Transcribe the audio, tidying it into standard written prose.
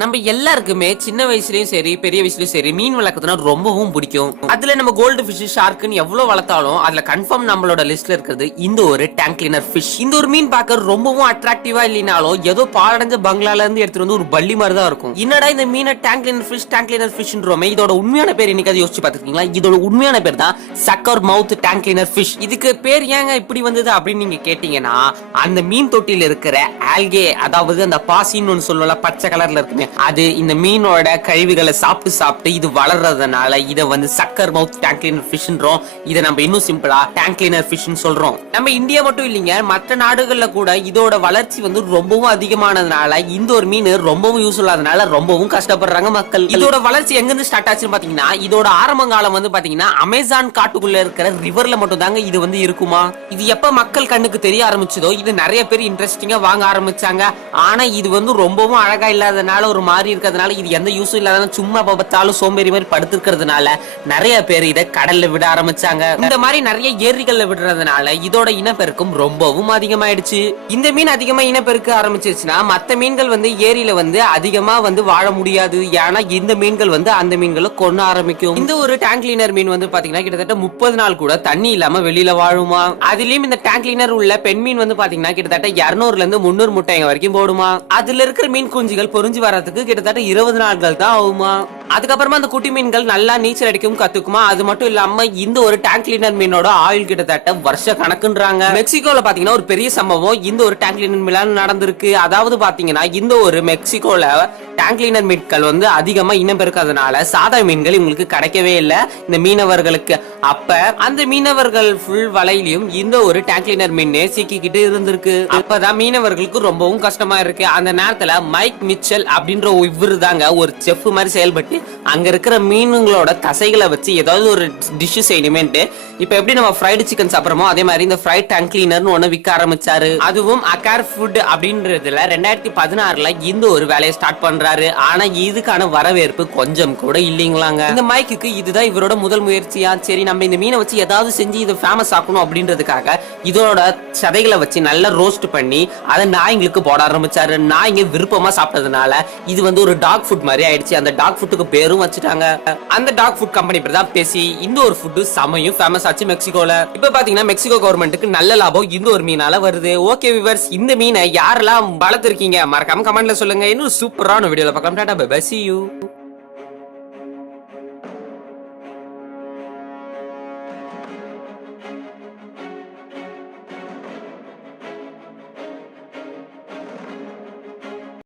நம்ம எல்லாருக்குமே சின்ன வயசுலயும் சரி பெரிய வயசுலயும் சரி மீன் வளர்க்கறதுனா ரொம்பவும் பிடிக்கும். அதுல நம்ம கோல்டு ஃபிஷ் ஷார்க்னு எவ்வளவு வளர்த்தாலும் அதுல கன்ஃபார்ம் நம்மளோட லிஸ்ட்ல இருக்கிறது இந்த ஒரு டேங்க் கிளீனர் ஃபிஷ். இந்த ஒரு மீன் பார்க்க ரொம்பவும் அட்ராக்டிவா இல்லைனாலும் ஏதோ பாலடைஞ்ச பங்களால இருந்து எடுத்துட்டு வந்து ஒரு பள்ளி மாதிரி தான் இருக்கும். என்னடா இந்த மீனை டேங்க் கிளீனர் ஃபிஷ்ன்றோமே, இதோட உண்மையான பேர் என்னைக்காவது யோசிச்சு பாத்துருக்கீங்களா? இதோட உண்மையான பேர் தான் சக்கர் மவுத் டேங்க் கிளீனர் ஃபிஷ். இதுக்கு பேர் ஏங்க இப்படி வந்தது அப்படின்னு நீங்க கேட்டீங்கன்னா, அந்த மீன் தொட்டியில இருக்கிற ஆல்கே, அதாவது அந்த பாசின்னு ஒன்னு சொல்லல, பச்சை கலர்ல இருக்குமே, அது இந்த மீனோட கழிவுகளை சாப்பிட்டு இது வளர்றதுனால இத வந்து சக்கர் மவுத் டேங்க் கிளீனர் ஃபிஷ்ன்றோம். இத நம்ம இன்னும் சிம்பிளா டேங்க் கிளீனர் ஃபிஷ்னு சொல்றோம். நம்ம இந்தியா மட்டும் இல்லைங்க, மற்ற நாடுகள்ல கூட இதோட வளர்ச்சி வந்து ரொம்பவும் அதிகமானதுனால இந்த ஒரு மீன் ரொம்பவும் யூஸ் இல்லாதனால ரொம்பவும் கஷ்டப்படுறாங்க மக்கள். இதோட வளர்ச்சி எங்க இருந்து ஸ்டார்ட் ஆச்சுன்னு பாத்தீங்கன்னா, இதோட ஆரம்ப காலம் வந்து பாத்தீங்கன்னா அமேசான் காட்டுக்குள்ள இருக்கிற ரிவர்ல மட்டும் தாங்க இது வந்து இருக்குமா. இது எப்ப மக்கள் கண்ணுக்கு தெரிய ஆரம்பிச்சதோ இது நிறைய பேர் இன்ட்ரெஸ்டிங்கா வாங்க ஆரம்பிச்சாங்க. ஆனா இது வந்து ரொம்பவும் அழகா இல்லாதனால, ஒரு மாதிரி இருக்கிறதுனால, இது எந்த யூஸும் இல்லாத சும்மா பார்த்தாலும் சோம்பேறி மாதிரி படுத்துக்கிறதுனால நிறைய பேர் இதை கடல்ல விட ஆரம்பிச்சாங்க. இந்த மாதிரி நிறைய ஏரிகள்ல விடுறதுனால இதோட இனப்பெருக்கம் ரொம்பவும் அதிகமாயிடுச்சு. இந்த மீன் அதிகமா இனப்பெருக்க ஆரம்பிச்சிருச்சுன்னா மத்த மீன்கள் வந்து ஏரியில வந்து அதிகமா வந்து வாழ முடியாது. ஏன்னா இந்த மீன்கள் வந்து அந்த மீன்களை கொன்ன ஆரம்பிக்கும். இந்த ஒரு டேங்க் கிளீனர் மீன் வந்து பாத்தீங்கன்னா கிட்டத்தட்ட 30 நாள் கூட தண்ணி இல்லாம வெளியில வாழுமா. அதுலயும் இந்த டேங்க் கிளீனர் உள்ள பெண் மீன் வந்து பாத்தீங்கன்னா கிட்டத்தட்ட 200 இருந்து 300 முட்டைங்க வரைக்கும் போடுமா. அதுல இருக்கிற மீன் குஞ்சுகள் பொறிஞ்சு வரதுக்கு கிட்டத்தட்ட 20 நாட்கள் தான் ஆகுமா. அதுக்கப்புறமா அந்த குட்டி மீன்கள் நல்லா நீச்சல் அடிக்கும் கத்துக்குமா. அது மட்டும் இல்லாம இந்த ஒரு டேங்க் கிளீனர் மீனோட ஆயுள் கிட்டத்தட்ட வருஷ கணக்குன்றாங்க. மெக்சிகோல பாத்தீங்கன்னா ஒரு பெரிய சம்பவம் இந்த ஒரு டேங்க் கிளீனர் மீன் நடந்திருக்கு. அதாவது பாத்தீங்கன்னா இந்த ஒரு மெக்சிகோல டேங்க் கிளீனர் மீன்கள் வந்து அதிகமா இனம் பெருக்காதனால சாதா மீன்கள் இவங்களுக்கு கிடைக்கவே இல்லை இந்த மீனவர்களுக்கு. அப்ப அந்த மீனவர்கள் ஃபுல் வலையிலும் இந்த ஒரு டேங்க் கிளீனர் மீன் சிக்கிக்கிட்டு இருந்திருக்கு. அப்பதான் மீனவர்களுக்கு ரொம்பவும் கஷ்டமா இருக்கு. அந்த நேரத்துல மைக் மிச்சல் அப்படின்ற இவரு தாங்க ஒரு செஃப் மாதிரி செயல்பட்டு அங்க இருக்கிற மீனுங்களோட தசைகளை வச்சு ஏதாவது ஒரு டிஷ் செய்யணுமேன்ட்டு, இப்ப எப்படி நம்ம ஃப்ரைடு சிக்கன் சாப்பிடுறோமோ அதே மாதிரி இந்த ஃப்ரைட் டேங்க் கிளீனர்னு ஒண்ணு விற்க ஆரம்பிச்சாரு. அதுவும் அகார் ஃபுட் அப்படின்றதுல 2016ல இந்த ஒரு வேலையை ஸ்டார்ட் பண்றாரு. ஆனா இதுக்கான வரவேற்பு கொஞ்சம் கூட இல்லைங்களாங்க. இந்த மைக்கு இதுதான் இவரோட முதல் முயற்சியா. சரி, நம்ம இந்த மீனை வச்சு ஏதாவது செஞ்சு இதை ஃபேமஸ் ஆக்கணும் அப்படின்றதுக்காக இதோட சதைகளை வச்சு நல்லா ரோஸ்ட் பண்ணி அதை நாய்ங்களுக்கு போட ஆரம்பிச்சாரு. நாய்ங்க விருப்பமா சாப்பிட்டதுனால இது வந்து ஒரு டாக் ஃபுட் மாதிரி ஆயிடுச்சு. அந்த டாக் ஃபுட்டுக்கு பேரும் வச்சுட்டாங்க. அந்த டாக் ஃபுட் கம்பெனி பேர் தான் பேசி இந்த ஒரு ஃபுட் செமையும் ஃபேமஸ் ஆச்சு மெக்சிகோல. இப்ப பாத்தீங்கன்னா மெக்சிகோ கவர்மெண்ட்டுக்கு நல்ல லாபம் இந்த ஒரு மீனால வருது. ஓகே வியூவர்ஸ், இந்த மீனை யாரெல்லாம் வளர்த்திருக்கீங்க மறக்காம கமெண்ட்ல சொல்லுங்க. இன்னும் சூப்பரான வீடியோல பார்க்கலாம். டாடா பை பை, see you.